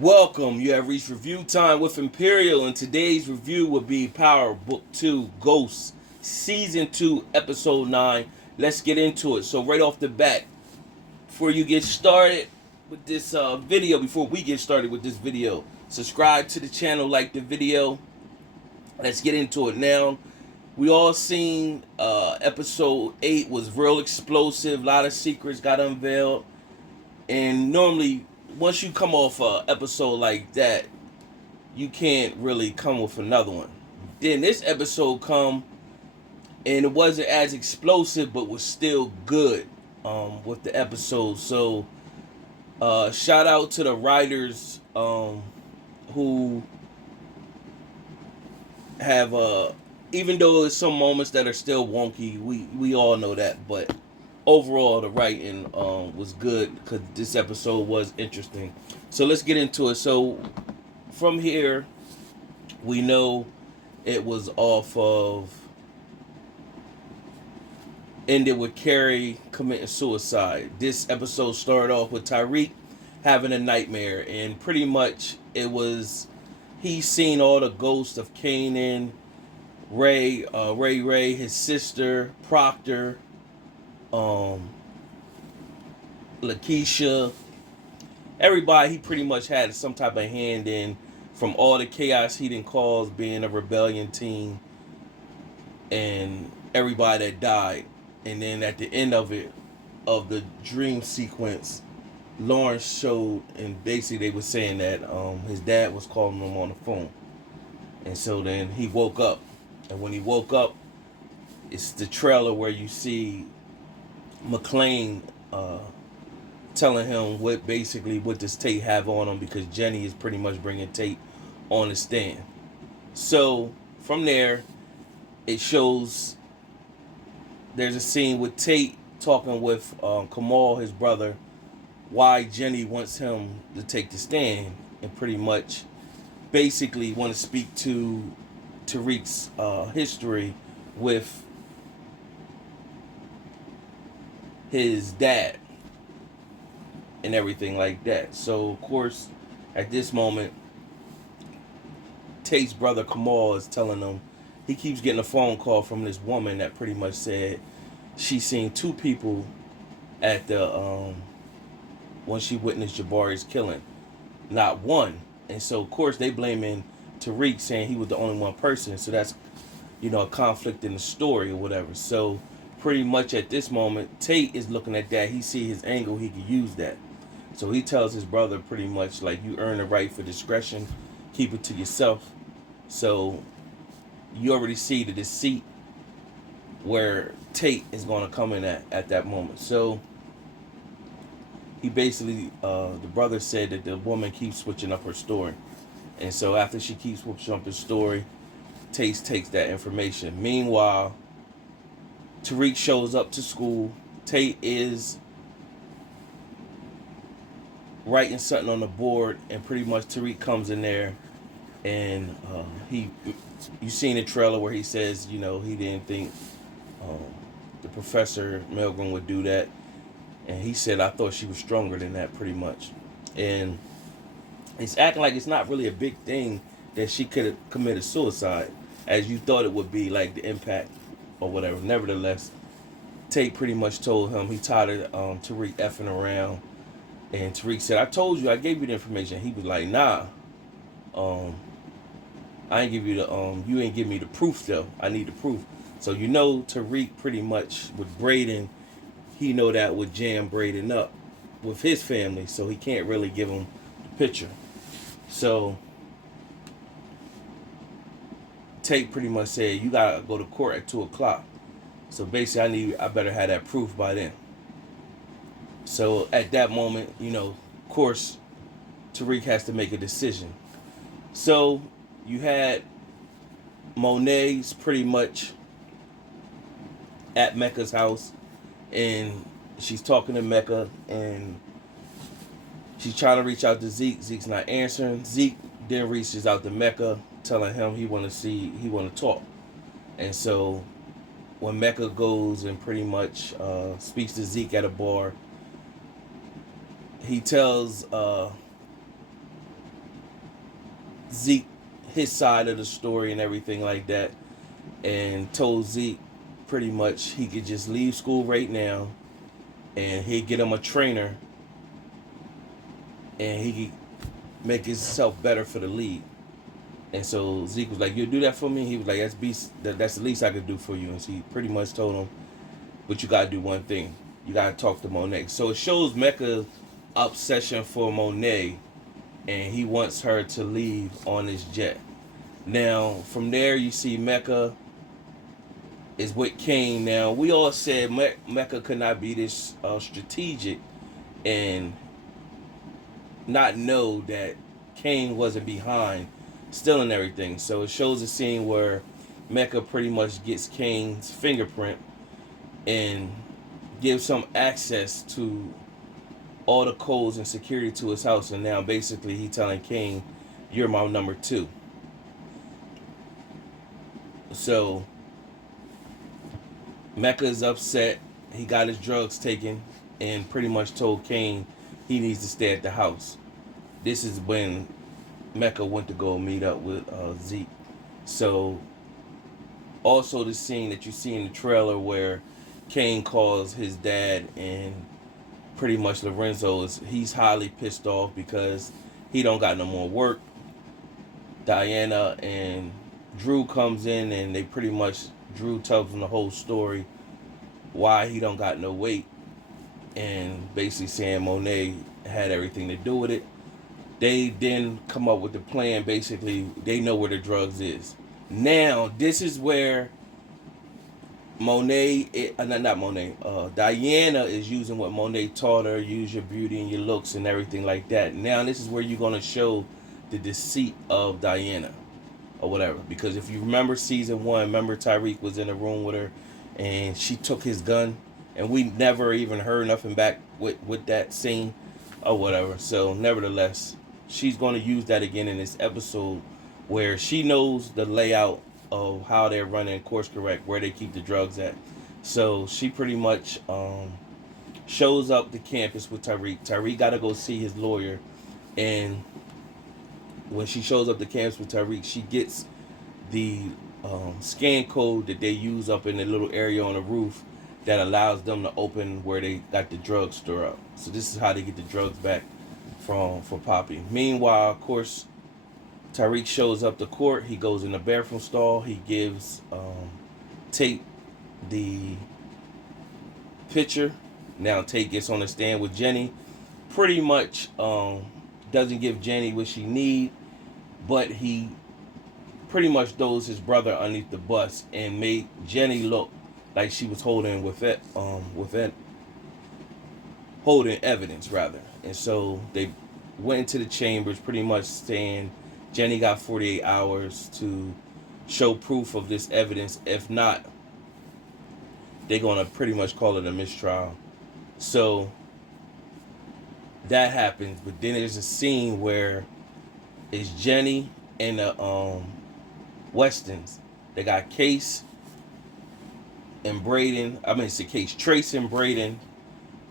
Welcome. You have reached review time with Imperial, and today's review will be Power Book 2 Ghosts, Season 2, Episode 9. Let's get into it. So, right off the bat, before you get started with this video, before we get started with this video, subscribe to the channel, like the video. Let's get into it now. We all seen Episode 8 was real explosive. A lot of secrets got unveiled. And normally, once you come off a episode like that, you can't really come with another one. Then this episode come, and it wasn't as explosive, but was still good with the episode. So, shout out to the writers who have, even though there's some moments that are still wonky, we all know that, but overall the writing was good because this episode was interesting. So let's get into it. So from here, we know it was off of ended with Carrie committing suicide. This episode started off with Tyrique having a nightmare, and pretty much it was he's seen all the ghosts of Kanan, Ray, his sister, Proctor, Lakeisha, everybody he pretty much had some type of hand in, from all the chaos he didn't cause being a rebellion team and everybody that died. And then at the end of it, of the dream sequence, Lawrence showed, and basically they were saying that his dad was calling him on the phone. And so then he woke up. And when he woke up, it's the trailer where you see McLean telling him what does Tate have on him, because Jenny is pretty much bringing Tate on the stand. So from there, it shows there's a scene with Tate talking with Kamal, his brother, why Jenny wants him to take the stand, and pretty much basically want to speak to Tyrique's history with his dad and everything like that. So of course, at this moment, Tate's brother Kamal is telling him he keeps getting a phone call from this woman that pretty much said she seen two people at the when she witnessed Jabari's killing, not one. And so of course they blaming Tyrique, saying he was the only one person. So that's, a conflict in the story or whatever. So pretty much at this moment, Tate is looking at that. He see his angle. He could use that. So he tells his brother pretty much like, you earn the right for discretion. Keep it to yourself. So you already see the deceit where Tate is going to come in at that moment. So he basically, the brother said that the woman keeps switching up her story. And so after she keeps switching up her story, Tate takes that information. Meanwhile, Tyrique shows up to school. Tate is writing something on the board, and pretty much Tyrique comes in there, and you seen the trailer where he says, he didn't think the Professor Milgram would do that, and he said, I thought she was stronger than that, pretty much. And it's acting like it's not really a big thing that she could have committed suicide as you thought it would be, like the impact or whatever. Nevertheless, Tate pretty much told him he tired of Tyrique effing around. And Tyrique said, I told you, I gave you the information. He was like, nah, I ain't give you you ain't give me the proof though. I need the proof. So Tyrique pretty much with Braden, he know that would jam Braden up with his family, so he can't really give him the picture. So Tate pretty much said, you gotta go to court at 2:00. So basically, I better have that proof by then. So at that moment, of course, Tyrique has to make a decision. So you had Monet's pretty much at Mecca's house, and she's talking to Mecca, and she's trying to reach out to Zeke. Zeke's not answering. Zeke then reaches out to Mecca, telling him he want to talk. And so when Mecca goes and pretty much speaks to Zeke at a bar, he tells Zeke his side of the story and everything like that, and told Zeke pretty much he could just leave school right now, and he'd get him a trainer, and he could make himself better for the league. And so Zeke was like, "You'll do that for me?" He was like, that's the least I could do for you." And he pretty much told him, "But you gotta do one thing. You gotta talk to Monet." So it shows Mecca's obsession for Monet, and he wants her to leave on his jet. Now from there you see Mecca is with Kane. Now we all said Mecca could not be this strategic and not know that Kane wasn't behind stealing everything. So it shows a scene where Mecca pretty much gets Kane's fingerprint and gives him access to all the codes and security to his house. And now basically he telling Kane, "You're my number two." So Mecca is upset. He got his drugs taken and pretty much told Kane he needs to stay at the house. This is when Mecca went to go meet up with Zeke. So also the scene that you see in the trailer where Kane calls his dad, and pretty much he's highly pissed off because he don't got no more work. Diana and Drew comes in, and they pretty much Drew tells him the whole story why he don't got no weight, and basically saying Monet had everything to do with it. They then come up with the plan. Basically, they know where the drugs is. Now, this is where Diana is using what Monet taught her, use your beauty and your looks and everything like that. Now, this is where you're going to show the deceit of Diana or whatever. Because if you remember season 1, remember Tyrique was in a room with her and she took his gun, and we never even heard nothing back with that scene or whatever. So, nevertheless, she's going to use that again in this episode where she knows the layout of how they're running course correct, where they keep the drugs at. So she pretty much shows up to campus with Tyrique. Tyrique got to go see his lawyer. And when she shows up to campus with Tyrique, she gets the scan code that they use up in the little area on the roof that allows them to open where they got the drugs stored up. So this is how they get the drugs back for Poppy. Meanwhile, of course, Tyrique shows up to court. He goes in the bathroom stall. He gives Tate the picture. Now Tate gets on the stand with Jenny. Pretty much doesn't give Jenny what she need, but he pretty much throws his brother underneath the bus and made Jenny look like she was holding holding evidence rather. And so they went into the chambers pretty much saying Jenny got 48 hours to show proof of this evidence. If not, they're going to pretty much call it a mistrial. So that happens. But then there's a scene where it's Jenny and the Westons. They got Case and Braden. It's the Case, Trace and Braden,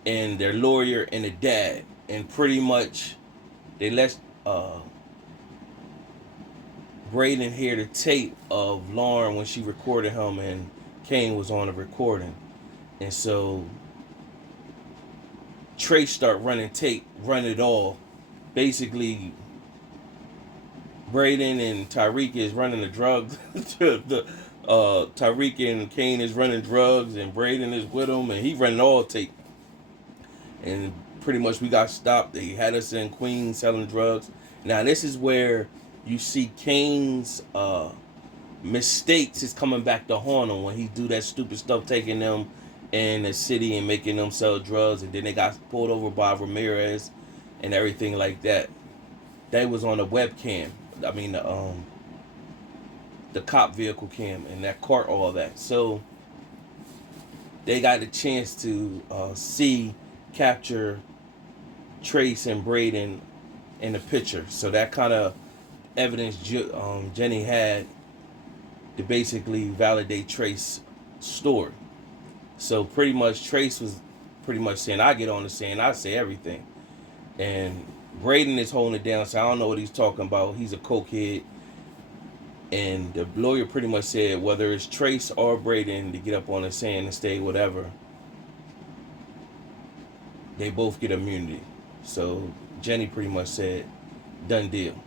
and their lawyer and the dad. And pretty much they let Braden hear the tape of Lauren when she recorded him, and Kane was on the recording. And so Trace start running tape, run it all. Basically, Braden and Tyrique is running the drugs. Tyrique and Kane is running drugs, and Braden is with him, and he running all tape. And pretty much we got stopped. They had us in Queens selling drugs. Now this is where you see Kane's mistakes is coming back to haunt him when he do that stupid stuff, taking them in the city and making them sell drugs, and then they got pulled over by Ramirez and everything like that. That was on the webcam. The cop vehicle cam and that cart, all that. So they got a chance to capture Trace and Braden in the picture. So that kind of evidence Jenny had to basically validate Trace's story. So pretty much Trace was pretty much saying, I get on the stand, I say everything. And Braden is holding it down, so I don't know what he's talking about. He's a cokehead. And the lawyer pretty much said whether it's Trace or Braden to get up on the stand and stay whatever, they both get immunity. So Jenny pretty much said, done deal.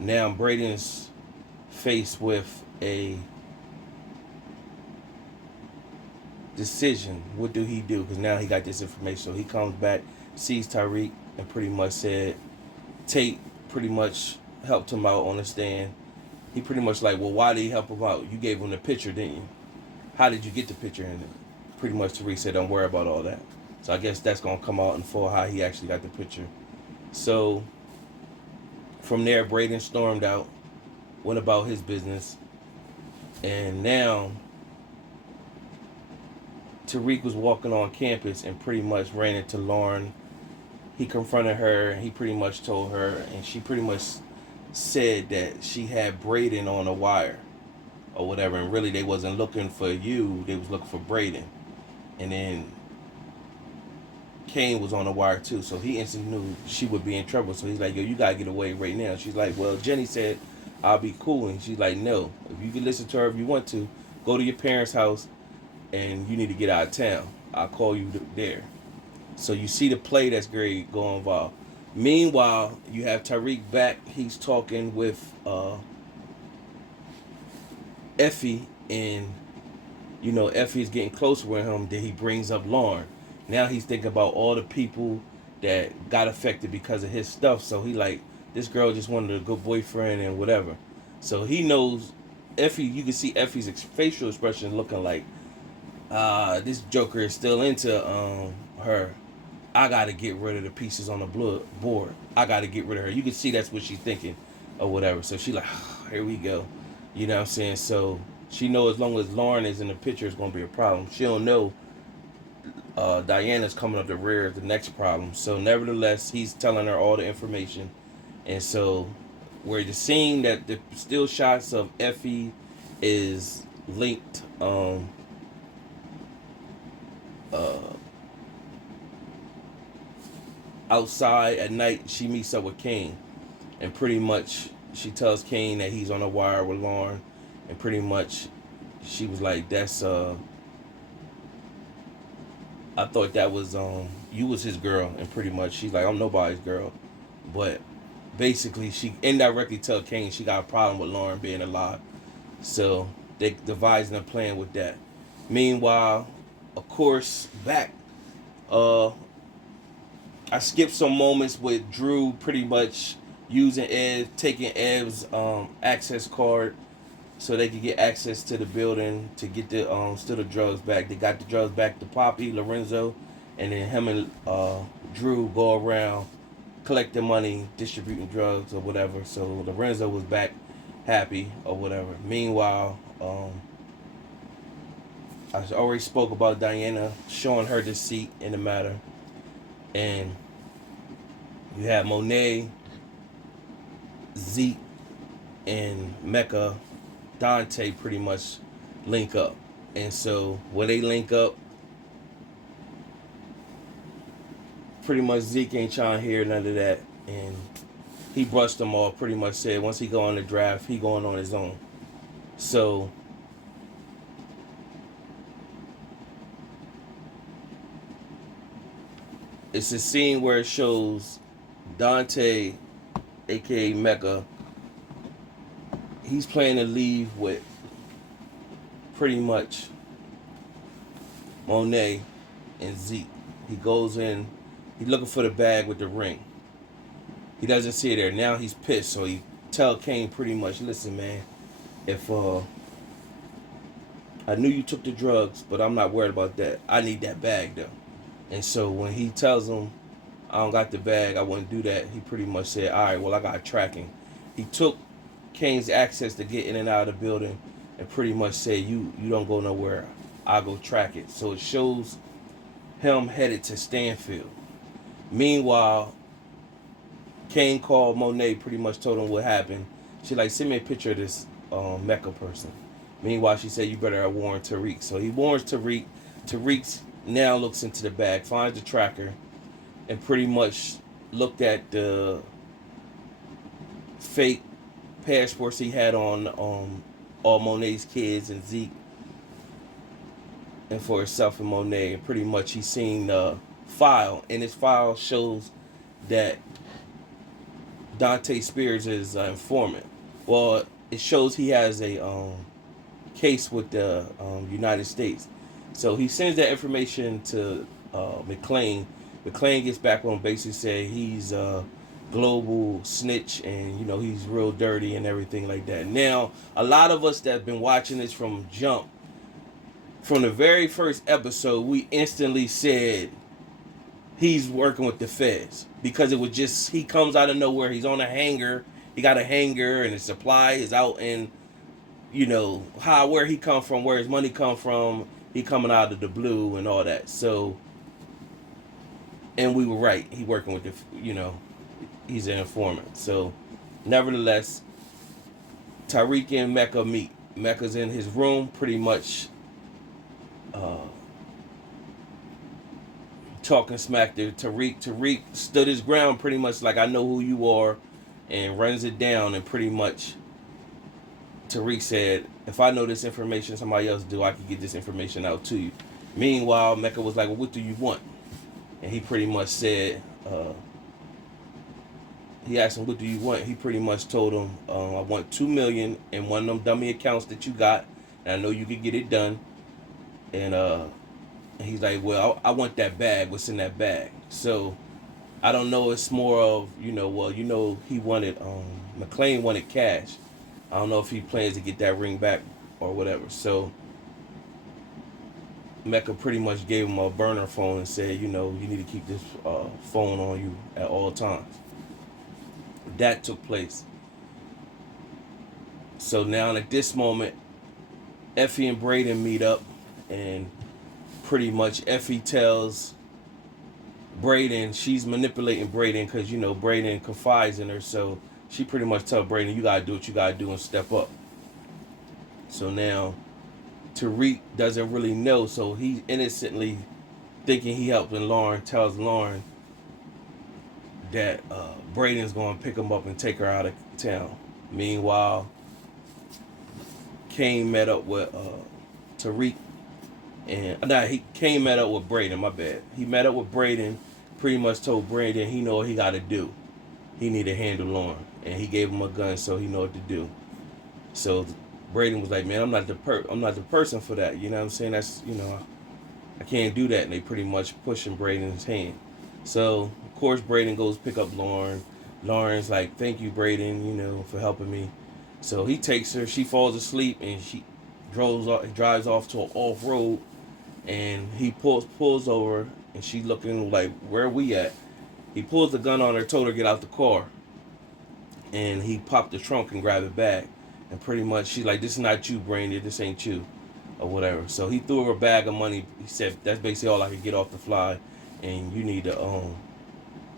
Now Braden's faced with a decision. What do he do? Because now he got this information. So he comes back, sees Tyrique, and pretty much said, Tate pretty much helped him out on the stand. He pretty much like, well, why did he help him out? You gave him the picture, didn't you? How did you get the picture? And pretty much Tyrique said, don't worry about all that. So I guess that's going to come out in full how he actually got the picture. So from there, Braden stormed out, went about his business. And now Tyrique was walking on campus and pretty much ran into Lauren. He confronted her and he pretty much told her, and she pretty much said that she had Braden on a wire or whatever, and really they wasn't looking for you, they was looking for Braden. And then Kane was on the wire too, so he instantly knew she would be in trouble. So he's like, yo, you gotta get away right now. She's like, well, Jenny said I'll be cool. And she's like, no, if you can listen to her if you want to, go to your parents' house and you need to get out of town. I'll call you there. So you see the play that's great going involved. Meanwhile, you have Tyrique back. He's talking with Effie, and you know Effie's getting closer with him. Then he brings up Lauren. Now he's thinking about all the people that got affected because of his stuff. So he like, this girl just wanted a good boyfriend and whatever. So he knows Effie. You can see Effie's facial expression looking like, this Joker is still into her. I gotta get rid of the pieces on the board. I gotta get rid of her. You can see that's what she's thinking or whatever. So she like, oh, here we go. You know what I'm saying? So she knows as long as Lauren is in the picture, it's gonna be a problem. She don't know Diana's coming up the rear of the next problem. So nevertheless, he's telling her all the information. And so we're just seeing that the still shots of Effie is linked outside at night. She meets up with Kane, and pretty much she tells Kane that he's on a wire with Lauren, and pretty much she was like, that's I thought that was you was his girl. And pretty much she's like, I'm nobody's girl. But basically she indirectly tell Kane she got a problem with Lauren being alive. So they devising a plan with that. Meanwhile, of course, back I skipped some moments with Drew pretty much using Ed, taking Ed's access card so they could get access to the building to get the still the drugs back. They got the drugs back to Poppy, Lorenzo, and then him and Drew go around collecting money, distributing drugs or whatever. So Lorenzo was back happy or whatever. Meanwhile, I already spoke about Diana showing her deceit in the matter. And you have Monet, Zeke, and Mecca, Dante pretty much link up. And so when they link up, pretty much Zeke ain't trying to hear none of that. And he brushed them off, pretty much said once he go on the draft, he going on his own. So it's a scene where it shows Dante, aka Mecca, he's planning to leave with pretty much Monet and Zeke. He goes in, he's looking for the bag with the ring. He doesn't see it there. Now he's pissed, so he tell Kane pretty much, listen man, if I knew you took the drugs, but I'm not worried about that. I need that bag though. And so when he tells him, I don't got the bag, I wouldn't do that, he pretty much said, all right, well, I got tracking. He took Kane's access to get in and out of the building and pretty much said, you don't go nowhere, I'll go track it. So it shows him headed to Stanfield. Meanwhile, Kane called Monet, pretty much told him what happened. She like, send me a picture of this Mecca person. Meanwhile, she said, you better warn Tyrique. So he warns Tyrique. Tyrique now looks into the bag, finds the tracker, and pretty much looked at the fake passports he had on all Monet's kids and Zeke, and for himself and Monet. And pretty much he seen the file, and his file shows that Dante Spears is an informant. Well, it shows he has a case with the United States. So he sends that information to McClain. McClain gets back on, basically say he's a global snitch, and he's real dirty and everything like that. Now, a lot of us that have been watching this from jump, from the very first episode, we instantly said he's working with the feds, because it was just, he comes out of nowhere. He's on a hanger. He got a hanger, and his supply is out in, where he come from, where his money come from. He coming out of the blue and all that. So, and we were right. He working with he's an informant. So, nevertheless, Tyrique and Mecca meet. Mecca's in his room, pretty much talking smack to Tyrique. Tyrique stood his ground, pretty much like, I know who you are, and runs it down. And pretty much Tyrique said, if I know this information somebody else do, I can get this information out to you. Meanwhile, Mecca was like, well, what do you want? And he pretty much said, he asked him, what do you want? He pretty much told him, I want $2 million in one of them dummy accounts that you got, and I know you can get it done. And he's like, well, I want that bag. What's in that bag? So I don't know. It's more of, he wanted, McClain wanted cash. I don't know if he plans to get that ring back or whatever. So Mecca pretty much gave him a burner phone and said, you need to keep this phone on you at all times. That took place. So now at this moment, Effie and Braden meet up, and pretty much Effie tells Braden, she's manipulating Braden because, Braden confides in her. So she pretty much tells Braden, you got to do what you got to do and step up. So now Tyrique doesn't really know. So he innocently, thinking he helping Lauren, tells Lauren that Braden's going to pick him up and take her out of town. Meanwhile, Kane met up with Tyrique. He met up with Braden, my bad. He met up with Braden, pretty much told Braden he know what he got to do. He need to handle Lauren. And he gave him a gun, so he know what to do. So Braden was like, man, I'm not the person for that. You know what I'm saying? That's, I can't do that. And they pretty much pushing Braden's hand. So, of course, Braden goes pick up Lauren. Lauren's like, thank you, Braden, for helping me. So he takes her. She falls asleep, and she drives off to an off-road. And he pulls over, and she looking like, where are we at? He pulls the gun on her, told her to get out the car. And he popped the trunk and grabbed it back. And pretty much she's like, this is not you, Braden, this ain't you, or whatever. So he threw her a bag of money. He said, that's basically all I could get off the fly. And you need to,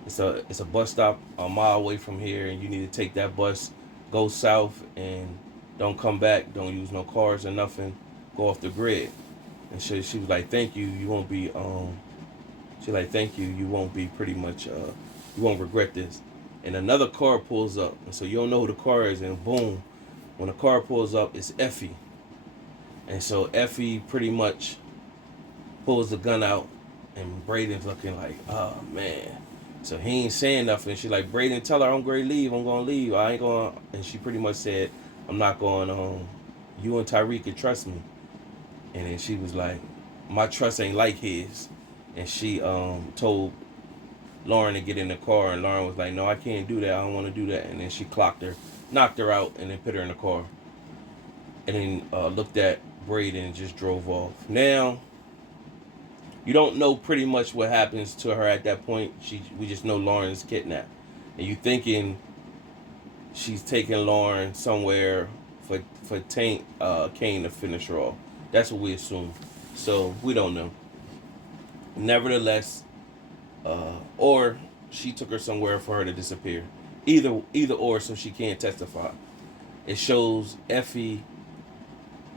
it's a bus stop a mile away from here, and you need to take that bus, go south, and don't come back, don't use no cars or nothing, go off the grid. And she was like, thank you, you won't be, she's like, thank you, you won't be pretty much, you won't regret this. And another car pulls up, and so you don't know who the car is, and boom, when the car pulls up, it's Effie. And so Effie pretty much pulls the gun out, and Braden's looking like, oh man. So he ain't saying nothing. She's like, Braden, tell her I'm going to leave. I'm going to leave. I ain't going to. And she pretty much said, I'm not going, you and Tyrique can trust me. And then she was like, my trust ain't like his. And she told Lauren to get in the car, and Lauren was like, no, I can't do that. I don't want to do that. And then she clocked her, knocked her out, and then put her in the car. And then looked at Braden and just drove off. Now, you don't know pretty much what happens to her at that point. We just know Lauren's kidnapped. And you thinking she's taking Lauren somewhere for Kane to finish her off. That's what we assume. So, we don't know. Nevertheless, or she took her somewhere for her to disappear. Either or, so she can't testify. It shows Effie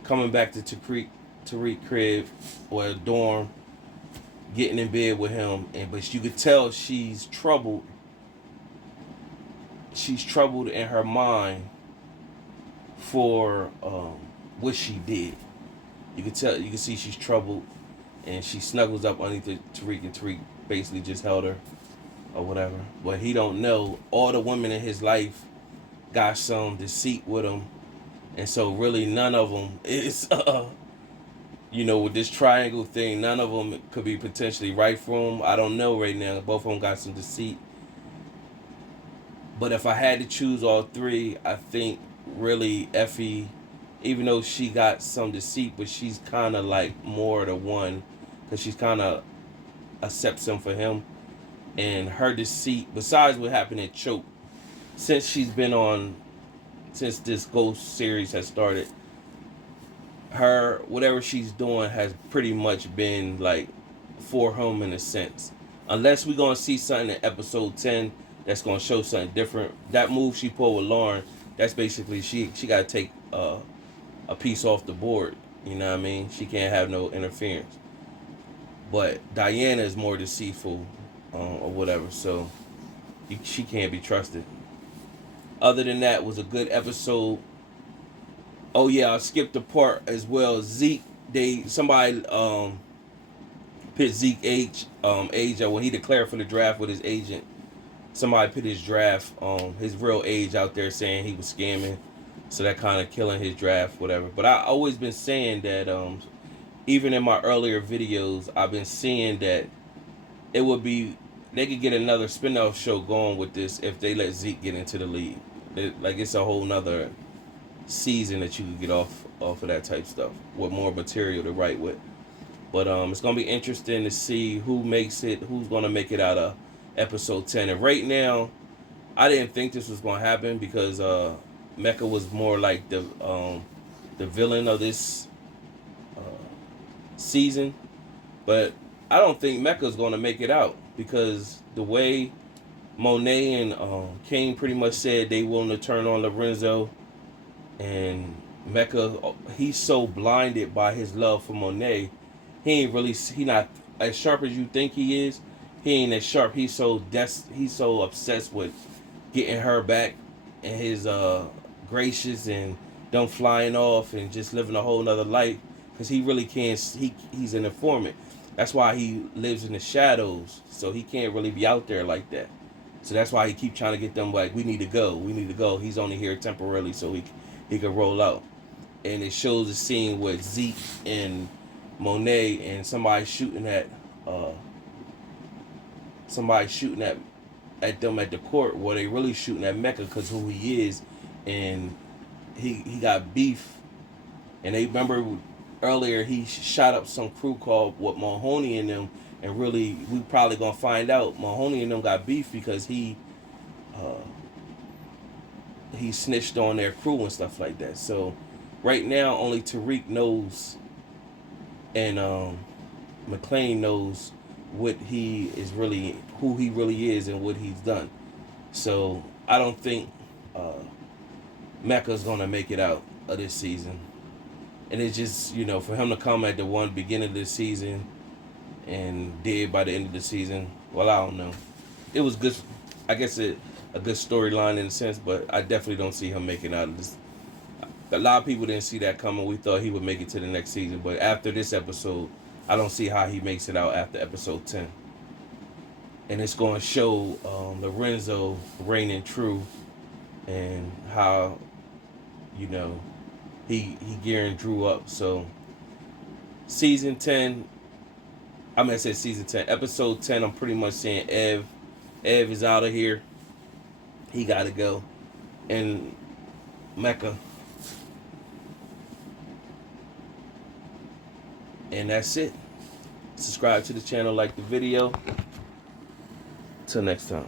coming back to Tyrique crib or dorm, getting in bed with him, but you could tell she's troubled. She's troubled in her mind for what she did. You can tell. You can see she's troubled, and she snuggles up underneath Tyrique, and Tyrique basically just held her or whatever. But he don't know all the women in his life got some deceit with him, and so really none of them is with this triangle thing, none of them could be potentially right for him. I don't know right now. Both of them got some deceit. But if I had to choose all three, I think really Effie, even though she got some deceit, but she's kind of like more the one, because she's kind of accepts him for him. And her deceit, besides what happened at Choke, since this Ghost series has started, her whatever she's doing has pretty much been like for him in a sense. Unless we're gonna see something in episode 10 that's gonna show something different. That move she pulled with Lauren, that's basically she gotta take a piece off the board. You know what I mean? She can't have no interference. But Diana is more deceitful or whatever, so she can't be trusted. Other than that, it was a good episode. Oh yeah, I skipped the part as well. Zeke, somebody put Zeke age when he declared for the draft with his agent. Somebody put his draft, his real age out there, saying he was scamming, so that kind of killing his draft, whatever. But I always been saying that, even in my earlier videos, I've been seeing that it would be they could get another spinoff show going with this if they let Zeke get into the league. It's a whole nother season that you could get off of that type of stuff with more material to write with. But it's gonna be interesting to see who's gonna make it out of episode 10. And right now, I didn't think this was gonna happen because Mecca was more like the villain of this season. But I don't think Mecca's gonna make it out because the way Monet and King pretty much said they willing to turn on Lorenzo. And Mecca, he's so blinded by his love for Monet, he not as sharp as you think he is. He ain't as sharp. He's so obsessed with getting her back, and his gracious and them flying off and just living a whole nother life. Because he really can't. He's an informant. That's why he lives in the shadows. So he can't really be out there like that. So that's why he keep trying to get them like, we need to go. He's only here temporarily so he could roll out. And it shows a scene with Zeke and Monet and somebody shooting at them at the court, where they really shooting at Mecca because who he is, and he got beef. And they remember earlier he shot up some crew called Mahoney and them, and really we probably gonna find out Mahoney and them got beef because he snitched on their crew and stuff like that. So right now only Tyrique knows and McClane knows who he really is and what he's done. So I don't think Mecca's gonna make it out of this season. And it's just, for him to come at the one beginning of the season and dead by the end of the season, well, I don't know. It was good, I guess a good storyline in a sense, but I definitely don't see him making out of this. A lot of people didn't see that coming. We thought he would make it to the next season, but after this episode, I don't see how he makes it out after episode 10. And it's going to show Lorenzo reigning true and how, he gearing Drew up. So season 10, episode 10, I'm pretty much saying Ev is out of here. He got to go. And Mecca. And that's it. Subscribe to the channel, like the video. Till next time.